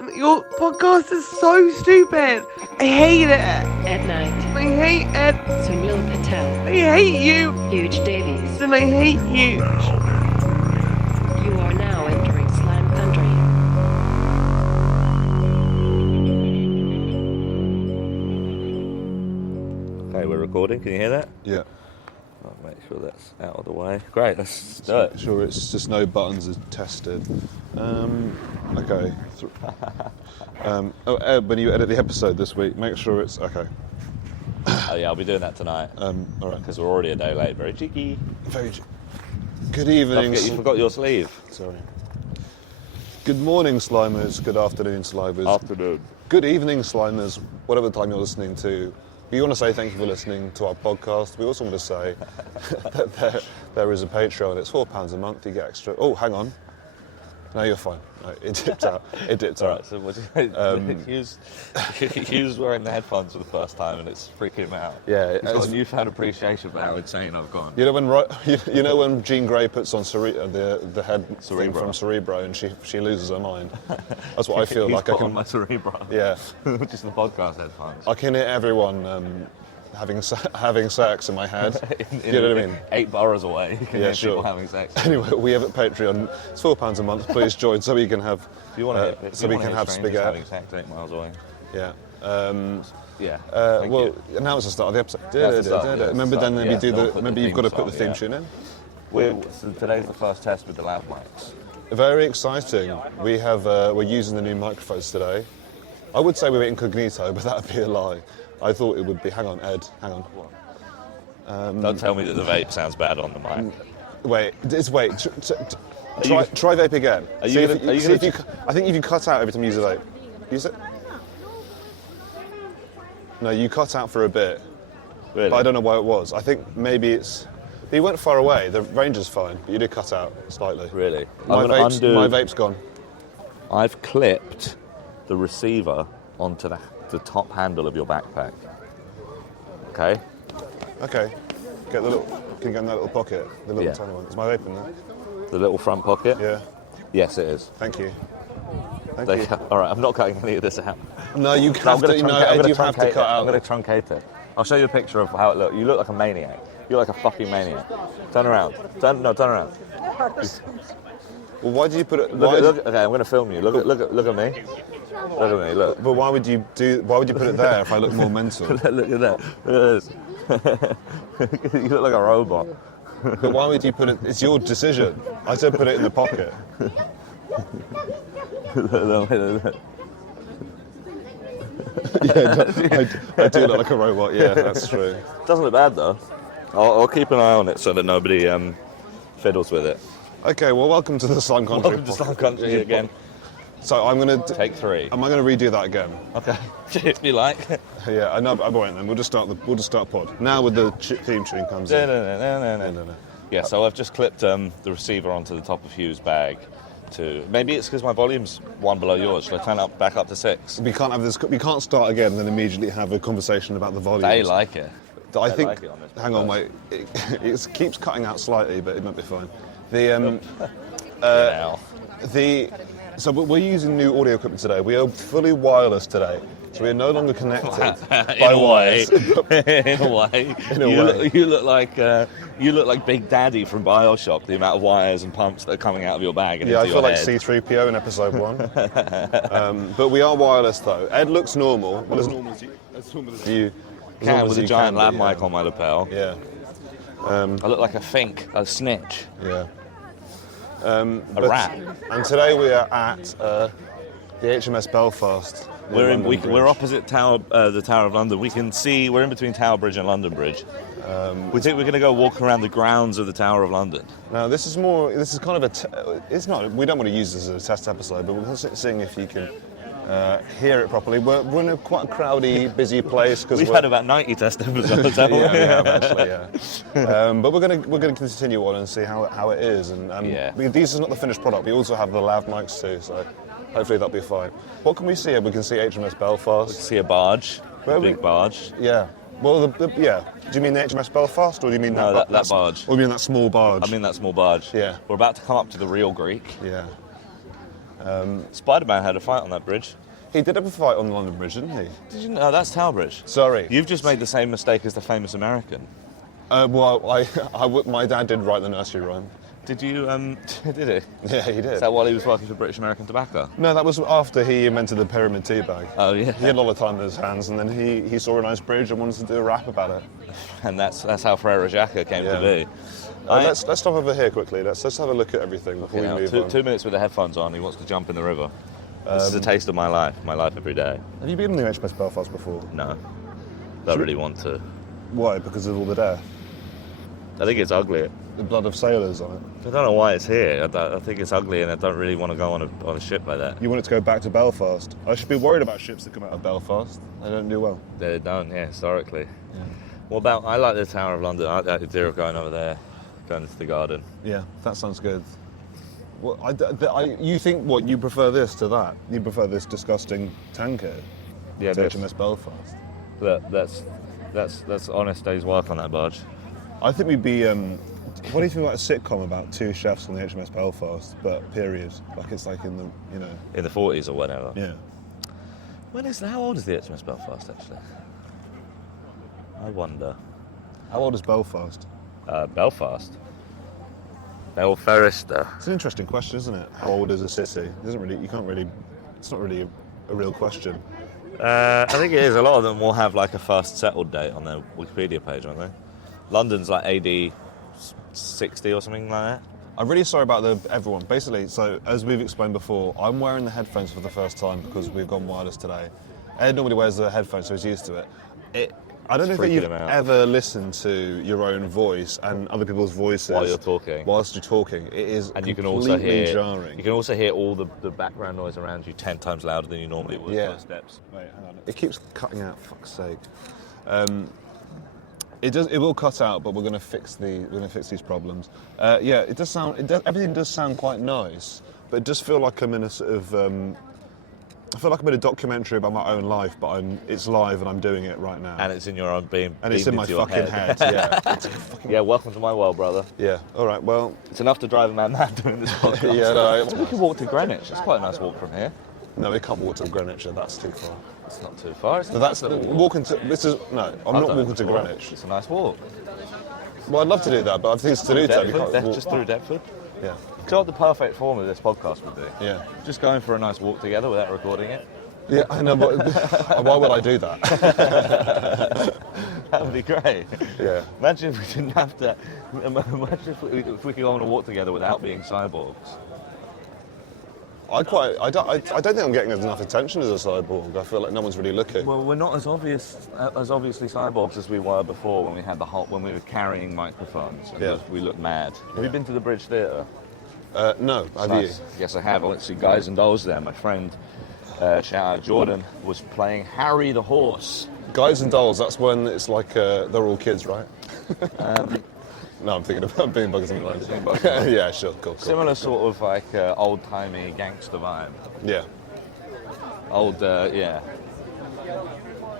And your podcast is so stupid. I hate it. At night, I hate it. Sunil Patel, I hate you. Huge Davies. And I hate you. You are now entering Slam Country. Okay, we're recording. Can you hear that? Yeah. I'll make sure that's out of the way. Great, let's do it. Sure, it's just no buttons are tested. Okay. When you edit the episode this week, make sure it's okay. Oh yeah, I'll be doing that tonight. All right. Because we're already a day late. Very cheeky. Good evening. You forgot your sleeve. Sorry. Good morning, Slimers. Good afternoon, Slimers. Afternoon. Good evening, Slimers. Whatever time you're listening to. We want to say thank you for listening to our podcast. We also want to say that there is a Patreon. It's £4 a month. You get extra. Oh, hang on. No, you're fine. No, it dipped out. It dipped All out. right. So what Hugh's wearing the headphones for the first time, and it's freaking him out. Yeah, He's got a newfound appreciation for how insane I've gone. You know when Jean Grey puts on the head thing from Cerebro and she loses her mind. That's what I feel He's like. I put can. on my Cerebro. Yeah, Just the podcast headphones. I can hear everyone having sex in my head. You know what I mean? 8 boroughs away. You can Yeah, hear sure. people having sex. Anyway, we have a Patreon. It's £4 a month. Please join so we can have. If you want to, so we can have spaghetti. having sex 8 miles away. Yeah. Yeah. Well, you. now it's the start of the episode. That's the start, yeah, Remember it's the then start. maybe Yeah, do they'll the put maybe the you've got to theme put the theme song, tune in. So today's the first test with the lav mics. Very exciting. We're using the new microphones today. I would say we were incognito, but that'd be a lie. I thought it would be. Hang on, Ed. Hang on. Don't tell me that the vape sounds bad on the mic. Wait. Try vape again. Are you See gonna- if are you see gonna if you, I think if you cut out every time you use a vape. Use it. No, you cut out for a bit, Really? but I don't know why it was. I think maybe it's. You went far away. The range is fine, but you did cut out slightly. Really? My I'm gonna my vape's gone. I've clipped the receiver onto the top handle of your backpack. Okay? Okay. Get the little. Can you get in that little pocket? The little Yeah. tiny one. Is my vape in there? The little front pocket? Yeah. Yes, it is. Thank you. Thank you. All right, I'm not cutting any of this out. No, you No, have to. You know, Ed, you have to cut I'm out. going to truncate it. I'll show you a picture of how it looks. You look like a maniac. You look like a fucking maniac. Turn around. Turn around. Well, why do you put it? Okay, I'm going to film you. Look at me. Look at me. Look. But why would you put it there if I look more mental? Look at that. Look at this. You look like a robot. But why would you put it? It's your decision. I said put it in the pocket. Yeah, I do look like a robot. Yeah, that's true. Doesn't look bad though. I'll keep an eye on it so that nobody fiddles with it. Okay, well, welcome to the Slime Country. Welcome to Slime Country again. So I'm gonna Take 3. Am I going to redo that again? Okay, if you like. Yeah, I know. I won't. Then we'll just start pod now with the theme tune comes in. No. Yeah, so I've just clipped the receiver onto the top of Hugh's bag. Maybe it's because my volume's 1 below yours. Should I turn it back up to 6? We can't have this. We can't start again and then immediately have a conversation about the volume. They like it. I think. like it on this Hang on, podcast. wait. It keeps cutting out slightly, but it might be fine. So we're using new audio equipment today. We are fully wireless today, so we are no longer connected by wires. In a way. In a way. You look like Big Daddy from BioShock. The amount of wires and pumps that are coming out of your bag and Yeah, I into feel your like head. C-3PO in episode 1. But we are wireless though. Ed looks normal. Well, as normal as you. As normal as you. as normal With as a you giant can lav be, mic on my lapel. Yeah. I look like a fink, a snitch, Yeah. a rat. And today we are at the HMS Belfast. near We're London Bridge. opposite the Tower of London. We can see we're in between Tower Bridge and London Bridge. We think we're going to go walk around the grounds of the Tower of London. Now this is kind of it's not. We don't want to use this as a test episode, but we're seeing if you can hear it properly. We're in a quite crowdy, busy place because We've had about 90 test episodes, haven't we? yeah, we have actually, yeah. But we're going to continue on and see how it is. And Yeah. These is not the finished product. We also have the lav mics too, so hopefully that'll be fine. What can we see? We can see HMS Belfast. See a barge, Where a we- big barge. Yeah. Well, yeah. Do you mean the HMS Belfast, or do you mean No, that barge. Or do you mean that small barge? I mean that small barge. Yeah. We're about to come up to the real Greek. Yeah. Spider-Man had a fight on that bridge. He did have a fight on the London Bridge, didn't he? Did you know? That's Tower Bridge. Sorry. You've just made the same mistake as the famous American. Well, my dad did write the nursery rhyme. Did you, did he? Yeah, he did. Is that while he was working for British American Tobacco? No, that was after he invented the pyramid tea bag. Oh, yeah. He had a lot of time in his hands, and then he saw a nice bridge and wanted to do a rap about it. And that's how Frere Jacques came Yeah. to be. Let's stop over here quickly. Let's have a look at everything before we move on. 2 minutes with the headphones on, he wants to jump in the river. This is a taste of my life every day. Have you been on the HMS Belfast before? No. Don't really want to. Why? Because of all the death? I think it's ugly. The blood of sailors on it. I don't know why it's here. I think it's ugly and I don't really want to go on a ship like that. You want it to go back to Belfast? I should be worried about ships that come out of Belfast. They don't do well. They don't, yeah, historically. Yeah. What about, I like the Tower of London. I like the idea of going over there, going into the garden. Yeah, that sounds good. Well, you think what, you prefer this to that? You prefer this disgusting tanker Yeah, to HMS Belfast? That's honest day's work on that barge. I think we'd be. What do you think about a sitcom about two chefs on the HMS Belfast, but period? Like it's like in the, In the 40s or whatever. Yeah. How old is the HMS Belfast, actually? I wonder. How old is Belfast? Belfast? Belfarister. It's an interesting question, isn't it? How old is a city? It doesn't really. You can't really. It's not really a real question. I think it is. A lot of them will have like a first settled date on their Wikipedia page, aren't they? London's like AD 60 or something like that. I'm really sorry about everyone. Basically, so as we've explained before, I'm wearing the headphones for the first time because we've gone wireless today. Ed normally wears the headphones, so he's used to it. I don't know if freaking you've him out. ever listened to your own voice and other people's voices While you're talking. Whilst you're talking, it is And you can completely also hear jarring. You can also hear all the background noise around you 10 times louder than you normally would. Yeah. Footsteps. Wait, hang on. It keeps cutting out. Fuck's sake. It does. It will cut out, but we're going to fix these problems. Yeah, it does sound. Everything does sound quite nice, but it does feel like I'm in a sort of. I feel like I'm in a documentary about my own life, but it's live and I'm doing it right now. And it's in your own beam. And it's in my fucking head. Yeah. It's fucking, Yeah, welcome to my world, brother. yeah. All right. Well. It's enough to drive a man mad doing this podcast. Yeah. No. We could walk to Greenwich. It's quite a nice walk from here. No, we can't walk to Greenwich. That's too far. It's not too far. It's a So nice that's little walk. walking to. This is no. I'm I've not done it walking to before. Greenwich. It's a nice walk. Well, I'd love to do that, but I have things to do. Ted. You Deptford, can't walk. just through Deptford. Yeah. Do you know what the perfect form of this podcast would be? Yeah. Just going for a nice walk together without recording it. Yeah. I know. But why would I do that? That would be great. Yeah. Imagine if we didn't have to. Imagine if we could go on a walk together without being cyborgs. I don't think I'm getting enough attention as a cyborg. I feel like no one's really looking. Well, we're not as obviously cyborgs as we were before when we were carrying microphones. And Yeah. we looked mad. Have you been to the Bridge Theatre? No, have Nice. Yes, I have. I went to see Guys and Dolls there. My friend, shout out Jordan, was playing Harry the Horse. you? Guys and Dolls, that's when it's like they're all kids, right? No, I'm thinking about being buggers and like yeah, sure, cool. Similar sort of like old-timey gangster vibe. Yeah. Yeah.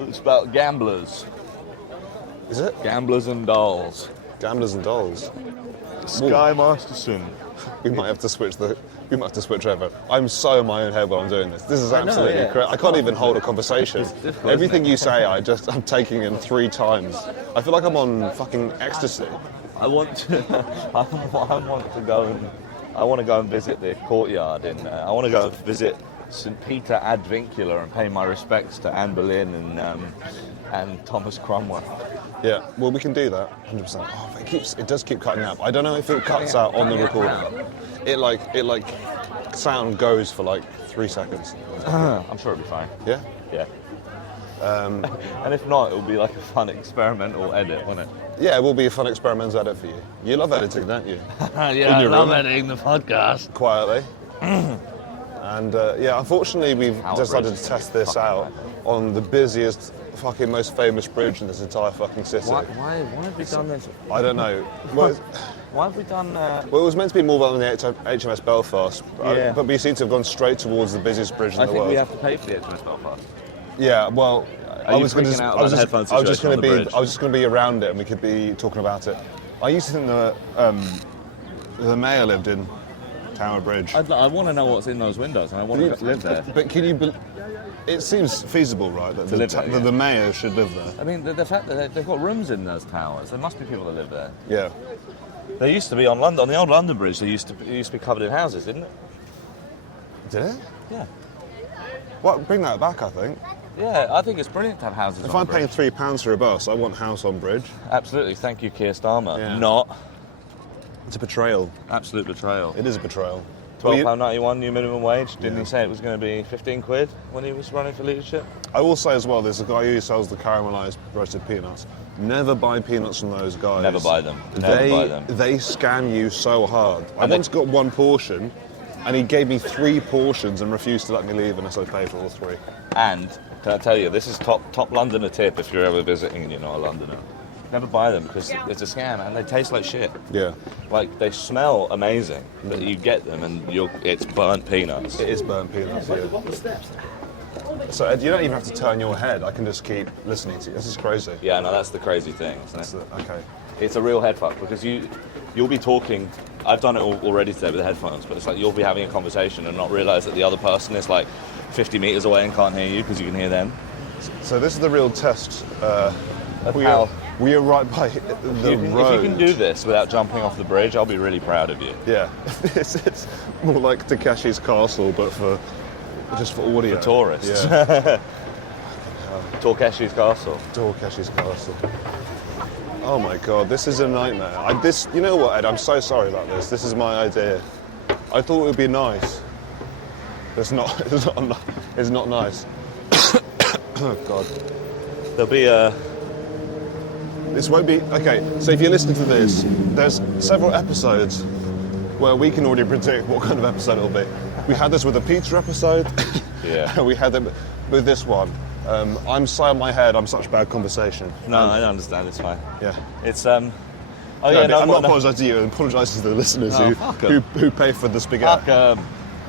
It's about gamblers. Is it? Gamblers and dolls. Gamblers and Dolls. Sky Masterson. We might have to switch over. I'm so in my own head while I'm doing this. This is I know, absolutely yeah. correct. I can't even hold a conversation. difficult, Everything isn't you say, I'm taking in 3 times. I feel like I'm on fucking ecstasy. I want to go and visit the courtyard I want to go visit St Peter ad Vincula and pay my respects to Anne Boleyn and Thomas Cromwell. Yeah, well, we can do that, 100%. Oh, it does keep cutting out. I don't know if it cuts out on the recording. It like sound goes for like 3 seconds. I'm sure it'll be fine. Yeah. Yeah. And if not, it'll be like a fun experimental edit, won't it? Yeah, it will be a fun experimental edit for you. You love editing, don't you? Yeah, I your love room. editing the podcast. Quietly. And yeah, unfortunately, we've decided to test this out on the busiest, fucking most famous bridge in this entire fucking city. Why have we done this? I don't know. Well, Why have we done? well, it was meant to be more than the HMS Belfast, Yeah. but we seem to have gone straight towards the busiest bridge in I the think world. we have to pay for the HMS Belfast. Yeah, well, Are you freaking out about the headphone situation on the bridge? I was just going to be around it, and we could be talking about it. I used to think that the mayor lived in Tower Bridge. I want to know what's in those windows, and I want to live there. But can you? It seems feasible, right? That live there, yeah. the mayor should live there. I mean, the fact that they've got rooms in those towers, there must be people that live there. Yeah. There used to be on the old London Bridge. It used to be covered in houses, didn't it? Did it? Yeah. Well, bring that back, I think. Yeah, I think it's brilliant to have houses. If on I'm the paying bridge. £3 for a bus, I want house on bridge. Absolutely, thank you, Keir Starmer. Yeah. Not It's a betrayal. absolute betrayal. It is a betrayal. £12.91 new minimum wage. Didn't Yeah. he say it was going to be 15 quid when he was running for leadership? I will say as well, there's a guy who sells the caramelised roasted peanuts. Never buy peanuts from those guys. Never buy them. Never buy them. They scam you so hard. I And they- once got one portion, and he gave me 3 portions and refused to let me leave unless I paid for all 3. And can I tell you, this is top Londoner tip if you're ever visiting and you're not a Londoner. Never buy them because it's a scam and they taste like shit. Yeah. Like they smell amazing, but you get them and it's burnt peanuts. It is burnt peanuts, yeah. So Ed, you don't even have to turn your head. I can just keep listening to you. This is crazy. Yeah, no, that's the crazy thing, isn't That's it? okay. It's a real head fuck because you'll be talking. I've done it already today with the headphones, but it's like you'll be having a conversation and not realise that the other person is like 50 metres away and can't hear you because you can hear them. So this is the real test. how- We are right by the road. If you can do this without jumping off the bridge, I'll be really proud of you. Yeah, it's more like Takeshi's Castle, but just for audio. For tourists. Yeah, Takeshi's Castle. Takeshi's Castle. Oh my God, this is a nightmare. You know what, Ed? I'm so sorry about this. This is my idea. I thought it would be nice. It's not. It's not nice. Oh God. There'll be a. This won't be okay. So if you're listening to this, there's several episodes where we can already predict what kind of episode it'll be. We had this with the pizza episode. Yeah. And we had it with this one. I'm inside my head. I'm such bad conversation. No, I understand. It's fine. Yeah. It's Oh No, yeah, but I'm not no. apologising to you. I'm apologising to the listeners Oh, fuck 'em. who pay for the spaghetti. Fuck.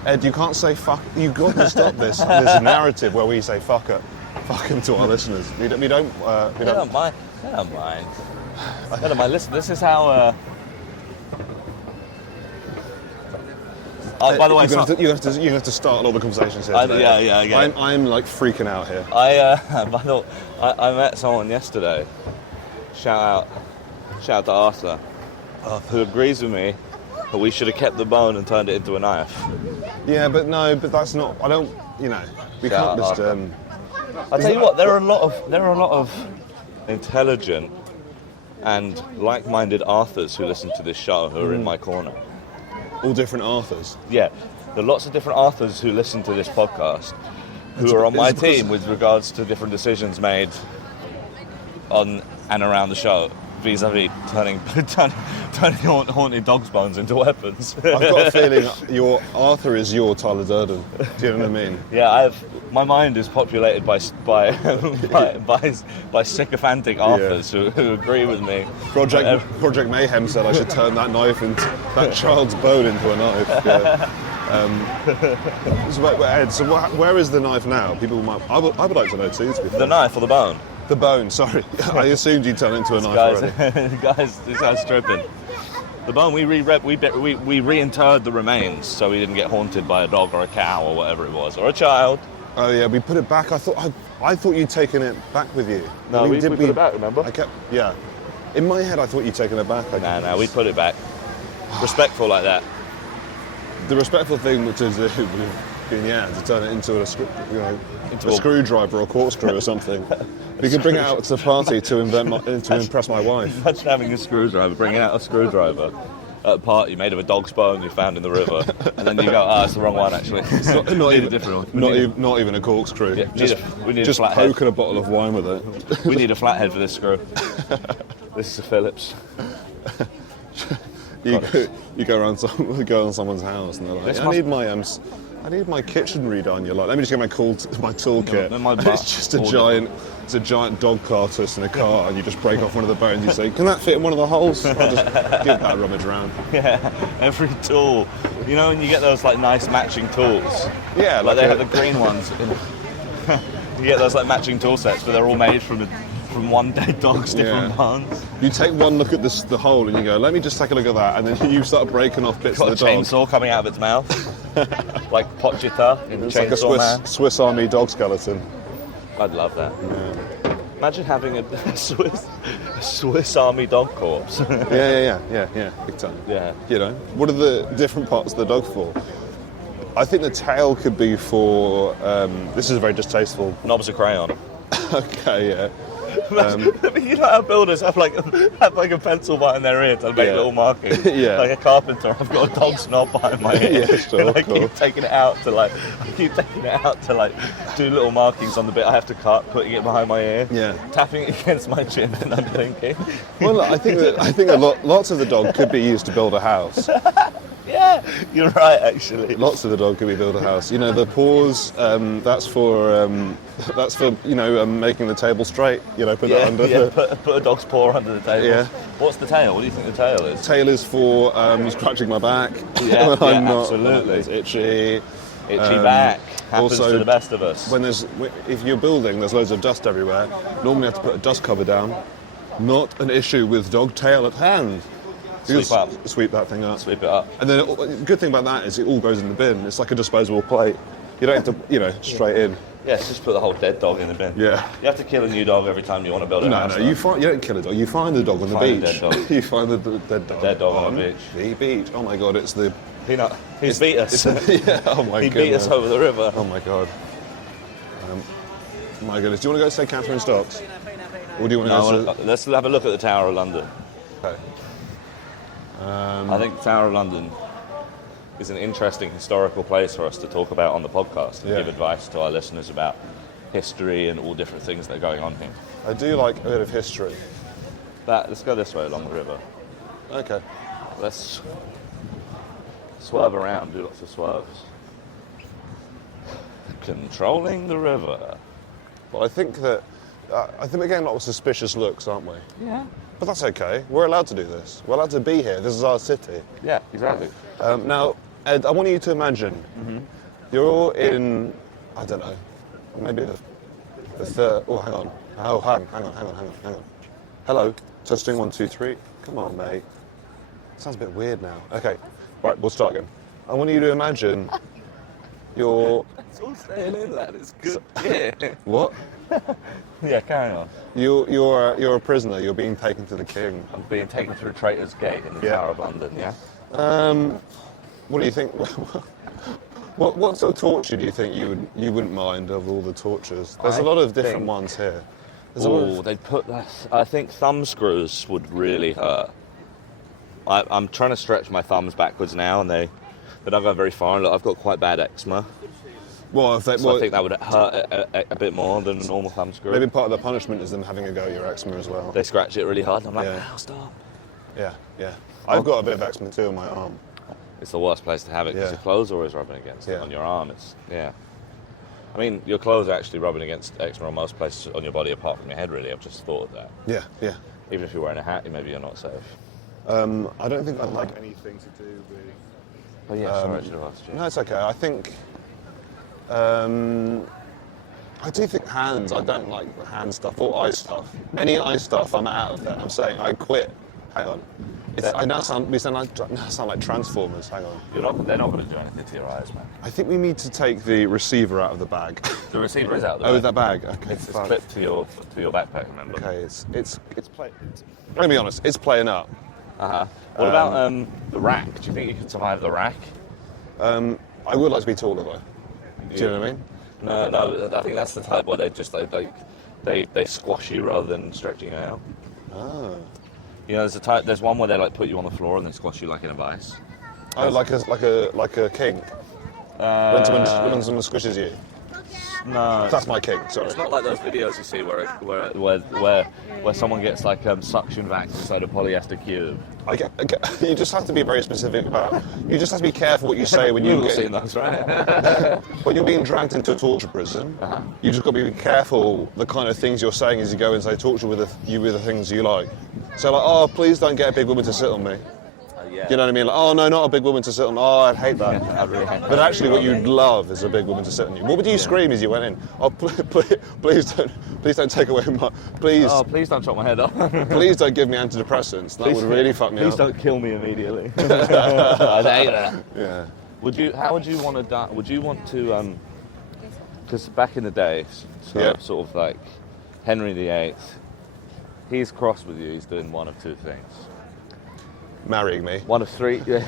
Ed, you can't say fuck. You've got to stop this narrative where we say fuck it, fuck 'em to our listeners. We don't. They don't mind. They don't mind. They don't mind. Listen, this is how. Oh, by the way, you have to start all the conversations here. I- Today. yeah, I get it. I'm like freaking out here. I met someone yesterday. Shout out to Arthur, who agrees with me that we should have kept the bone and turned it into a knife. Yeah, but that's not. I don't. You know, we Shout can't out just. Arthur. I'll tell you what. There are a lot of intelligent and like-minded Arthurs who listen to this show who are in my corner. All different Arthurs. Yeah, there are lots of different Arthurs who listen to this podcast who are on my team with regards to different decisions made on and around the show, vis-a-vis turning haunted dogs' bones into weapons. I've got a feeling your Arthur is your Tyler Durden. Do you know what I mean? Yeah, my mind is populated by sycophantic Arthurs who agree with me. Project Mayhem said I should turn that that child's bone into a knife. Yeah. Ed, so where is the knife now? People might. I would like to know too. To be fair. The knife or the bone? The bone. Sorry, I assumed you'd turn it into a knife already. This guy's tripping. The bone, we reinterred the remains so we didn't get haunted by a dog or a cow or whatever it was, or a child. Oh yeah, we put it back. I thought you'd taken it back with you. No, we put it back, remember? Yeah. In my head, I thought you'd taken it back. No, we put it back. Respectful like that. The respectful thing to do would have been, to turn it into a screwdriver or a corkscrew or something. We could bring it out to the party to impress my wife. Imagine having a screwdriver, bringing out a screwdriver at a party made of a dog's bone you found in the river, and then you go, it's the wrong one actually. Not even a different one. Not even a corkscrew. Yeah, we need just a flathead. poking a bottle of wine with it. We need a flathead for this screw. This is a Phillips. You go on someone's house and they're like, I need my kitchen redone. You're like, let me just get my toolkit. No, it's just a giant dog carcass in a car, and you just break off one of the bones. You say, can that fit in one of the holes? I'll just give that a rummage around. Yeah, every tool. You know when you get those like nice matching tools? Yeah, like they have the green ones. You get those like matching tool sets, but they're all made from from one dead dog's different Yeah. parts. You take one look at the hole and you go, let me just take a look at that, and then you start breaking off bits Got a of the dog. chainsaw coming out of its mouth, like Pochita in It's like a Chainsaw Man. Swiss Army dog skeleton. I'd love that. Yeah. Imagine having a Swiss Army dog corpse. Yeah, big time. Yeah. You know, what are the different parts of the dog for? I think the tail could be for. This is very distasteful. Knobs of crayon. Okay, yeah. You know how builders have like a pencil behind their ear to make Yeah. little markings. Yeah. Like a carpenter, I've got a dog's knob behind my ear. Yeah, sure, and I cool. keep taking it out to do little markings on the bit I have to cut, putting it behind my ear. Yeah. Tapping it against my chin and I'm thinking. Well, look, I think lots of the dog could be used to build a house. Yeah, you're right actually. Lots of the dog could be build a house. You know, the paws. That's for making the table straight. You know, put that under. Put a dog's paw under the table. Yeah. What's the tail? What do you think the tail is? Tail is for scratching my back. Yeah, when I'm not, absolutely. It's itchy. Itchy back. Happens also, to the best of us. If you're building, there's loads of dust everywhere. Normally, you have to put a dust cover down. Not an issue with dog tail at hand. You Sweep up. Sweep that thing up. Sweep it up. And then the good thing about that is it all goes in the bin. It's like a disposable plate. You don't have to, straight in. Yeah, just put the whole dead dog in the bin. Yeah. You have to kill a new dog every time you want to build a house. No, you don't kill a dog. You find the dog on the Find a beach. dead dog. You find the dead dog. Dead dog on the beach. The beach. Oh my god, it's the. Peanut. He's beat us. Yeah. Oh my god. He beat us over the river. Oh my god. My goodness. Do you want to go to St Catherine's Docks, or do you want to go to? Let's have a look at the Tower of London. Okay. I think the Tower of London is an interesting historical place for us to talk about on the podcast and Yeah. give advice to our listeners about history and all different things that are going on here. I do like a bit of history. Let's go this way along the river. Okay. Let's swerve around, do lots of swerves. Controlling the river. Well, I think we're getting a lot of suspicious looks, aren't we? Yeah. But that's okay. We're allowed to do this. We're allowed to be here. This is our city. Yeah, exactly. Now, Ed, I want you to imagine you're all in, I don't know, maybe the third. Oh, hang on. Oh, hang on. Hello. Testing 1, 2, 3. Come on, mate. Sounds a bit weird now. Okay. Right, we'll start again. I want you to imagine you're. It's all staying in, lad. It's good. Yeah. What? Yeah, carry on. You're a prisoner. You're being taken to the king. I'm being taken through Traitor's Gate in the Yeah. Tower of London, yeah? What do you think? What sort of torture do you think you wouldn't mind of all the tortures? There's a lot of different ones here. There's a lot Oh, of, they'd put that. I think thumb screws would really hurt. I'm trying to stretch my thumbs backwards now, and they don't go very far. And look, I've got quite bad eczema, well, if they, so I think that would hurt a bit more than a normal thumb screw. maybe part of the punishment is them having a go at your eczema as well. They scratch it really hard, and I'm like, Yeah. "Ow, stop." Yeah. I've got a bit of eczema too on my arm. It's the worst place to have it because Yeah. your clothes are always rubbing against it Yeah. on your arm. I mean, your clothes are actually rubbing against eczema on most places on your body apart from your head, really. I've just thought of that. Yeah. Even if you're wearing a hat, maybe you're not safe. I don't think I'd like anything to do with. Oh, yeah, sorry, I should have asked you. No, it's okay. I think. I do think hands. I don't like hand stuff or eye stuff. Any eye stuff, I'm out of there. I'm saying I quit. Hang on. We now sound like Transformers. Hang on. They're not going to do anything to your eyes, man. I think we need to take the receiver out of the bag. The receiver is out there. Oh, that bag. Okay. It's fuck. clipped to your backpack, remember? Okay, it's play. I'm gonna be honest. It's playing up. What about the rack? Do you think you could survive the rack? I would like to be taller though. Do you know what I mean? No. I think that's the type where they just they squash you rather than stretching you out. Oh. You know, there's one where they like put you on the floor and then squash you like in a vice. Oh, like a king. When someone squishes you. No, That's my king. Sorry. it's not like those videos you see where someone gets like suction vac inside a polyester cube. You just have to be very specific about. You just have to be careful what you say when You've seen those, right? when you're being dragged into a torture prison. You just got to be careful the kind of things you're saying as you go and say torture with the things you like. So like, oh, please don't get a big woman to sit on me. Yeah. You know what I mean? Like, oh no, not a big woman to sit on. Oh, I'd hate that. I really hate But actually, what you'd love is a big woman to sit on you. What would you scream as you went in? Oh, please don't take away my. Please, Oh, please don't chop my head off. please don't give me antidepressants. That would really fuck me Please up. don't kill me immediately. I'd hate that. Yeah. How would you want to die? Would you want to? Because back in the day, sort of like Henry VIII, he's cross with you. He's doing one of two things. Marrying me. One of three. Yeah,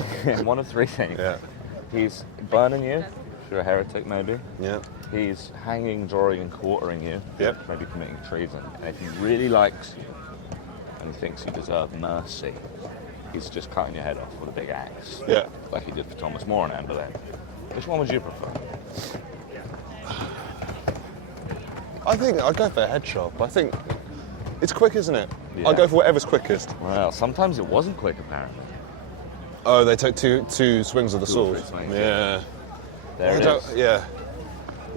one of three things. Yeah. He's burning you. If you're a heretic, maybe. Yeah. He's hanging, drawing, and quartering you. Yep. Maybe committing treason. And if he really likes you and he thinks you deserve mercy, he's just cutting your head off with a big axe. Yeah. Like he did for Thomas More and Anne Boleyn. Which one would you prefer? I think I'd go for a head chop. I think it's quick, isn't it? Yeah. I'll go for whatever's quickest. Well, sometimes it wasn't quick, apparently. Oh, they take two swings of the Two or sword. three swings, Yeah. There it is. Yeah.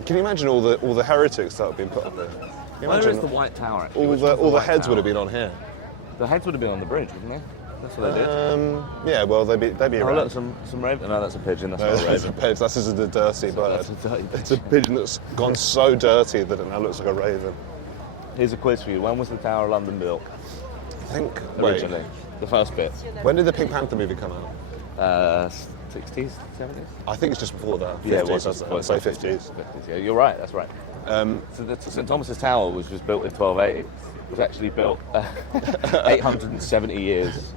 Can you imagine all the heretics that have been put up there? Can you Where is imagine the White Tower? Actually? all Which the one's the White heads Tower? would have been on here. The heads would have been on the bridge, wouldn't they? That's what they did. Yeah, well they'd be Oh, around. look, some raven. No, that's a pigeon. That's No, not a that's a raven. pigeon. That's just a dirty bird. That's a dirty It's a pigeon that's gone so dirty that it now looks like a raven. Here's a quiz for you. When was the Tower of London built? I think. Originally, the first bit. When did the Pink Panther movie come out? 60s, 70s. I think it's just before that. 50s, Yeah, it was. I'd say 50s. 50s. Yeah, you're right. That's right. So the St Thomas's Tower was built in 1280. It was actually built 870 years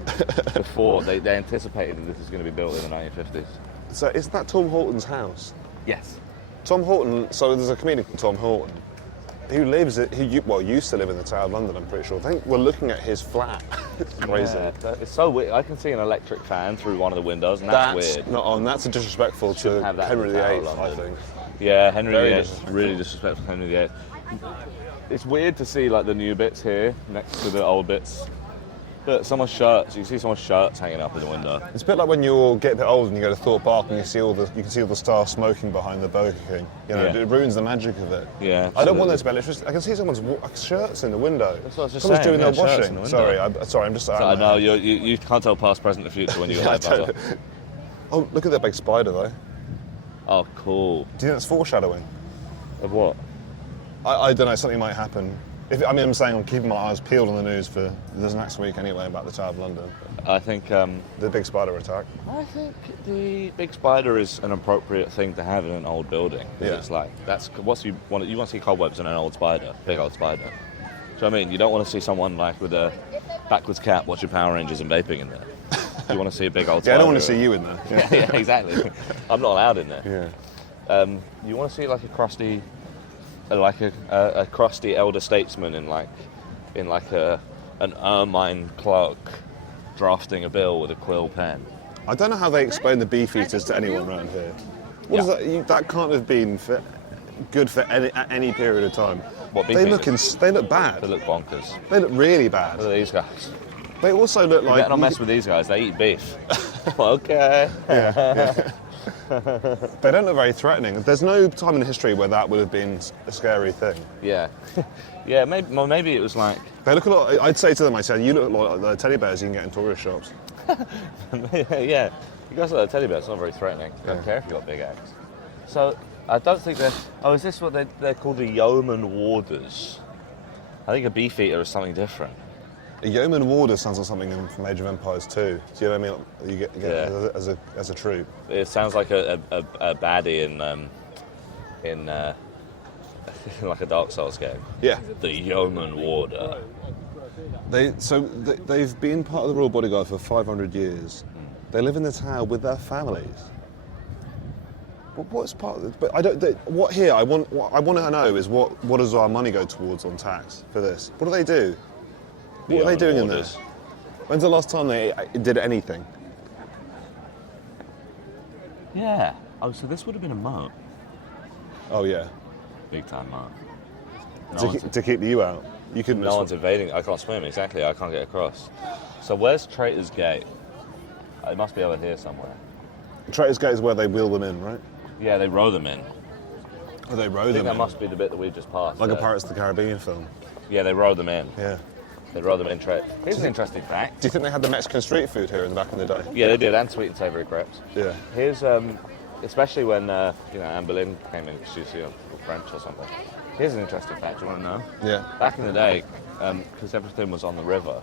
before they anticipated that this was going to be built in the 1950s. So isn't that Tom Horton's house? Yes. Tom Horton. So there's a comedian called Tom Horton who lives used to live in the Tower of London. I'm pretty sure. I think we're looking at his flat. It's crazy. Yeah, it's so weird. I can see an electric fan through one of the windows, and that's weird. Not on. That's disrespectful to have that in Henry the Tower VIII. of I London. think. Yeah, Henry Very VIII. disrespectful. Really disrespectful to Henry VIII. It's weird to see like the new bits here next to the old bits. But someone's shirts, you can see someone's shirts hanging up in the window. It's a bit like when you get a bit older and you go to Thorpe Park and you can see all the staff smoking behind the Burger King. You know, Yeah. it ruins the magic of it. Yeah, I don't want absolutely. there to be electricity. I can see someone's shirts in the window. That's what I was just Someone's saying, doing yeah, their shirts in washing. the window. Sorry, I'm just. So I know you can't tell past, present, and future when you Yeah, I like buzzer. don't- Oh, look at that big spider though. Oh, cool. Do you think that's foreshadowing? Of what? I don't know. Something might happen. I'm saying I'm keeping my eyes peeled on the news for this next week anyway about the Tower of London, I think the big spider attack. the big spider is an appropriate thing to have in an old building. 'Cause Yeah. It's like you want to see cobwebs in an old spider, big old spider. Do you know what I mean? You don't want to see someone like with a backwards cap watching Power Rangers and vaping in there. You want to see a big old Yeah, spider. I don't want to see you in there. Yeah, exactly. I'm not allowed in there. Yeah. You want to see like a crusty elder statesman in an ermine cloak drafting a bill with a quill pen. I don't know how they explain the beefeaters to anyone around here. What is that? That can't have been good for at any period of time. What, they beefeaters? they look bad. They look bonkers. They look really bad. Look at these guys. They also look You like. better not mess with these guys. They eat beef. Okay. They don't look very threatening. There's no time in history where that would have been a scary thing. Yeah. Yeah. Maybe it was like. They look a lot. I'd say to them, you look like the teddy bears you can get in tourist shops. Yeah. You guys look like a teddy bear. It's not very threatening. I don't care if you got big eggs. So I don't think they're. Oh, is this what they're called? The yeoman warders. I think a beefeater is something different. A yeoman warder sounds like something from Age of Empires 2. Do you know what I mean? You get Yeah. as a troop. It sounds like a baddie in like a Dark Souls game. Yeah. The yeoman warder. They've been part of the Royal Bodyguard for 500 years. They live in the tower with their families. What's part of it? But I don't. What here? What I want to know is what does our money go towards on tax for this? What do they do? What are they doing in there? When's the last time they did anything? Yeah. Oh, so this would have been a moat. Oh yeah, Big time moat. to keep you out. You couldn't. No one's invading. I can't swim. Exactly. I can't get across. So where's Traitor's Gate? It must be over here somewhere. Traitors' Gate is where they wheel them in, right? Yeah, they row them in. Oh, they row I think them that in. must be the bit that we just passed. Like a there. Pirates of the Caribbean film. Yeah, they row them in. Yeah. They'd rather been Here's an interesting fact. Do you think they had the Mexican street food here in the back in the day? Yeah, they did, and sweet and savoury crepes. Yeah. Here's, especially when, Anne Boleyn came in, because she's French or something. Here's an interesting fact, do you want to know? Yeah. Back in the day, because everything was on the river,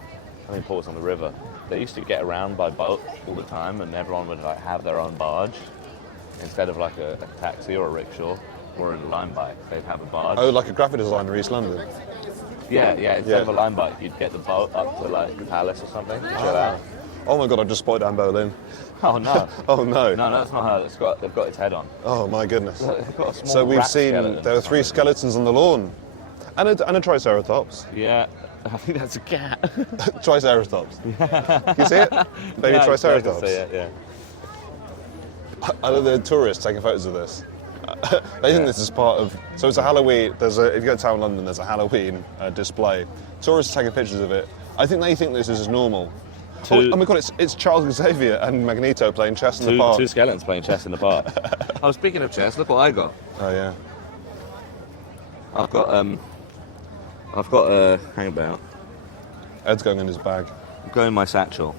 Port was on the river, they used to get around by boat all the time, and everyone would like have their own barge. Instead of like a taxi or a rickshaw or a line bike, they'd have a barge. Oh, like a graphic designer in East London. Yeah. Instead of a line bike, you'd get the boat up to like the palace or something to chill out. Oh my God, I just spotted Anne Boleyn. Oh no. Oh no. No, that's not her. They've got its head on. Oh my goodness. They've got a small So we've rat seen skeleton there or are 3 something. skeletons on the lawn, and a Triceratops. Yeah, I think that's a cat. Triceratops. You see it? Baby Yeah, Triceratops. I can see it, yeah. I know the tourists taking photos of this. They think this is part of. So it's a Halloween. If you go to town London, there's a Halloween display. Tourists are taking pictures of it. I think they think this is normal. Oh my God! It's Charles Xavier and Magneto playing chess in the park. 2 skeletons playing chess in the park. Oh, speaking of chess, look what I got. Oh yeah. I've got hang about. Ed's going in his bag. I'm going in my satchel.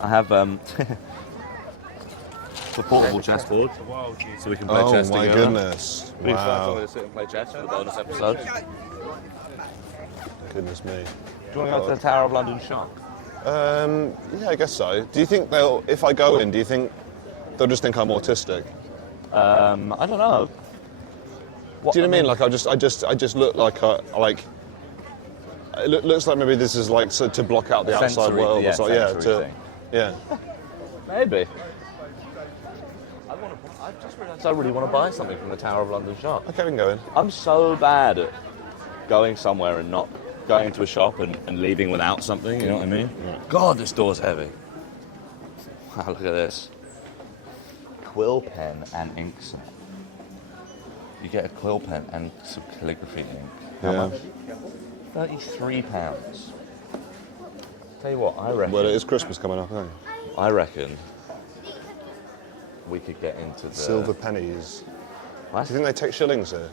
I have a portable chessboard, so we can play chess Oh my together. goodness! We can Wow. to sit and play chess for the bonus episode. Do Goodness me. you want to go to the Tower of London shop? Yeah, I guess so. Do you think if I go in, do you think they'll just think I'm autistic? I don't know. Do you know what I mean? Like I just look like it looks like maybe this is like to block out the outside Sensory- world. yeah, or so, yeah, sensory thing. yeah. Maybe. I just realised I really want to buy something from the Tower of London shop. Okay, we can go in. I'm so bad at going somewhere and not going to a shop and leaving without something, you know what I mean? Yeah. God, this door's heavy. Wow, look at this. Quill pen and ink set. You get a quill pen and some calligraphy ink. How Yeah. much? £33. Tell you what, I reckon. Well, it is Christmas coming up, isn't it? I reckon we could get into the Silver pennies. What? Do you think they take shillings here?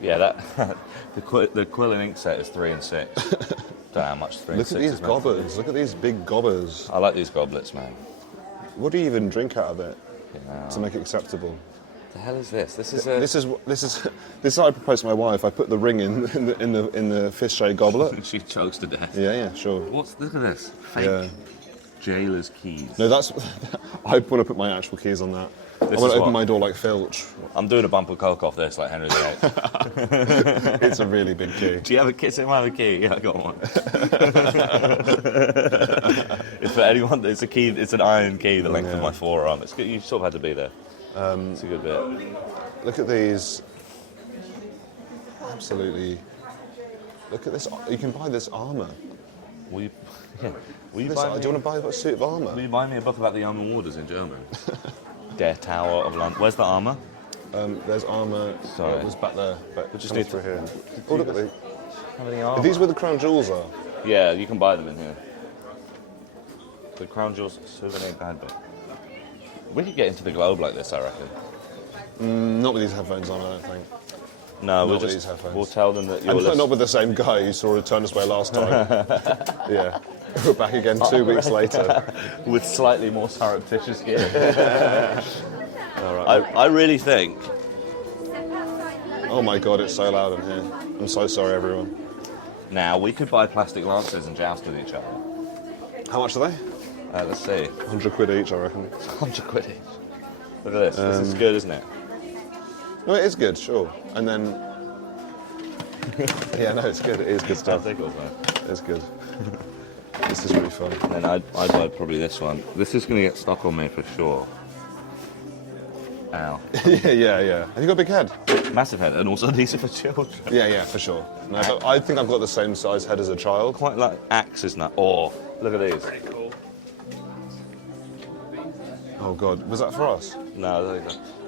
Yeah, that the quill and ink set is 3 and 6. Don't know how much 3 and Look 6 at these is meant to be. gobbers. Look at these big gobbers. I like these goblets, man. What do you even drink out of it You know. to make it acceptable? The hell is this? This is a. This is how I proposed to my wife. I put the ring in the fish shade goblet. She chokes to death. Yeah, sure. Look at this? Fake Yeah. jailer's keys. No, that's. I want to put my actual keys on that. I This want is to open what? my door like Filch. I'm doing a bump of coke off this like Henry VIII. It's a really big key. Do you have a key? Does anyone have a key? Yeah, I got one. It's for anyone. It's a key. It's an iron key, the length of Yeah. my forearm. It's good. You sort of had to be there. It's a good bit. Look at these. Absolutely. Look at this. You can buy this armour. Will you? Will you This, buy do me? you want to buy a suit of armour? Will you buy me a book about the Armour Warders in German? Der Tower of London. Where's the armour? There's armour. Sorry. It was back there. But just just need through to- here. Oh, look at these. Have any Are armour? these where the crown jewels are? Yeah, you can buy them in here. The Crown Jewels Souvenir Guidebook. We could get into the Globe like this, I reckon. Not with these headphones on, I don't think. No, Not with these headphones. we'll tell them that you're And not listening. with the same guy who saw Return Us Way last time. Yeah. We're back again 2 weeks later. With slightly more surreptitious gear. I really think. Oh my god, it's so loud in here. I'm so sorry, everyone. Now we could buy plastic lances and joust with each other. How much are they? Let's see. 100 quid each, I reckon. 100 quid each. Look at this. This is good, isn't it? No, it is good, sure. And then... yeah, no, it's good. It is good stuff. Tickles, man. It's good. This is really fun. And then I'd buy probably this one. This is going to get stuck on me for sure. Ow. yeah. Have you got a big head? Massive head, and also these are for children. Yeah, for sure. No, but I think I've got the same size head as a child. Quite like axes now. Oh, look at these. Oh god, was that for us? No,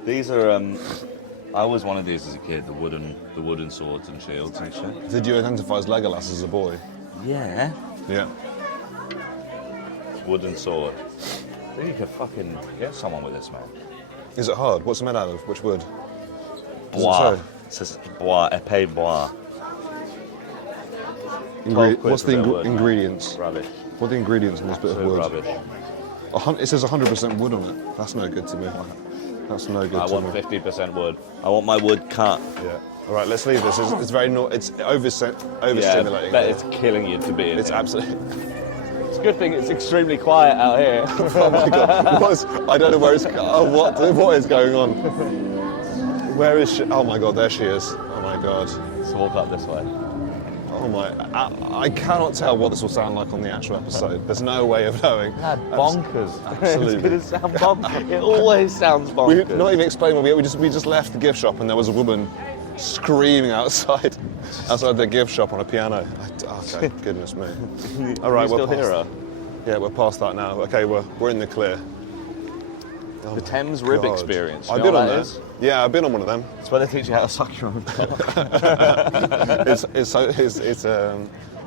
these are. I always wanted these as a kid. The wooden swords and shields and shit. Did you identify as Legolas as a boy? Yeah. Yeah. Wooden sword. I think you could fucking get someone with this, man. Is it hard? What's it made out of? Which wood? Does it Bois. say? It says bois, épée bois. What's the ingredients? Rubbish. What are the ingredients in this bit of Absolute wood? rubbish. It says 100% wood on it. That's no good to me. That's no good I to want me. 50% wood. I want my wood cut. Yeah. All right, let's leave this. It's very it's overstimulating. Yeah, but it's killing you to be in It's here. absolutely. It's a good thing it's extremely quiet out here. Oh my god! I don't know where it's. Oh, what is going on? Where is she? Oh my god! There she is. Oh my god. Let's walk up this way. Oh my! I cannot tell what this will sound like on the actual episode. There's no way of knowing. Bonkers. Absolutely. It's going to sound bonkers. It always sounds We bonkers. not even explain what we just left the gift shop and there was a woman screaming outside the gift shop on a piano. Okay, goodness me. All right, Can you we're still hear past, her? yeah, we're past that now. Okay, we're in the clear. Oh The my Thames Rib God. Experience. I've You been know on what that. that is? Yeah, I've been on one of them. It's where they teach you how to suck your own cock. It's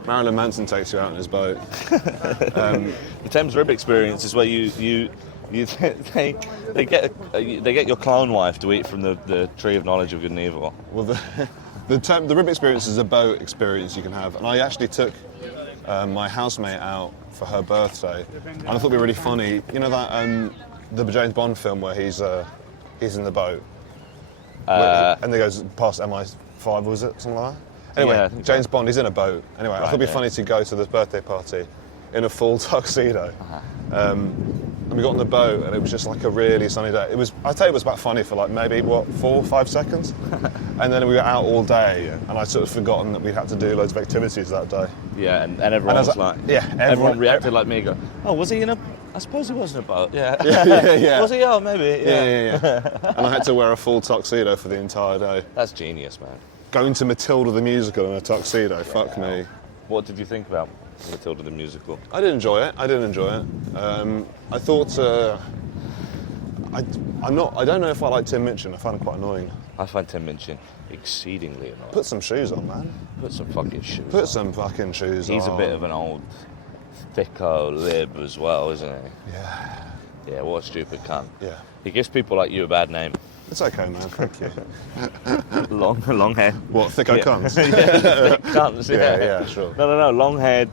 Marilyn Manson takes you out in his boat. The Thames Rib Experience is where they get your clone wife to eat from the tree of knowledge of good and evil. Well, the Rib Experience is a boat experience you can have, and I actually took my housemate out for her birthday, and I thought it'd be really funny. You know that the James Bond film where he's in the boat, and they goes past MI5, was it something like that? Anyway, Yeah, I think so. James Bond, he's in a boat. Anyway, I thought it'd be yeah. funny to go to this birthday party in a full tuxedo. And we got on the boat, and it was just like a really sunny day. I'd say it was about funny for like maybe 4 or 5 seconds, and then we were out all day, and I sort of forgotten that we'd had to do loads of activities that day. Yeah, and everyone And I was was like- like, yeah, everyone everyone- reacted like me. Go, oh, was he in a? I suppose he was in a boat. Yeah. Yeah. Was he? Oh, maybe. Yeah. And I had to wear a full tuxedo for the entire day. That's genius, man. Going to Matilda the musical in a tuxedo, fuck me. What did you think about Matilda the musical? I did enjoy it. I thought I don't know if I like Tim Minchin. I find him quite annoying. I find Tim Minchin exceedingly annoying. Put some shoes on, man. Put some fucking shoes. Put some fucking shoes on. He's a bit of an old thicko lib as well, isn't he? Yeah. Yeah, what a stupid cunt. Yeah. He gives people like you a bad name. It's okay, man. Thank you. Long hair. What, thicko cunts? Thick cunts, Yeah, sure. No, long-haired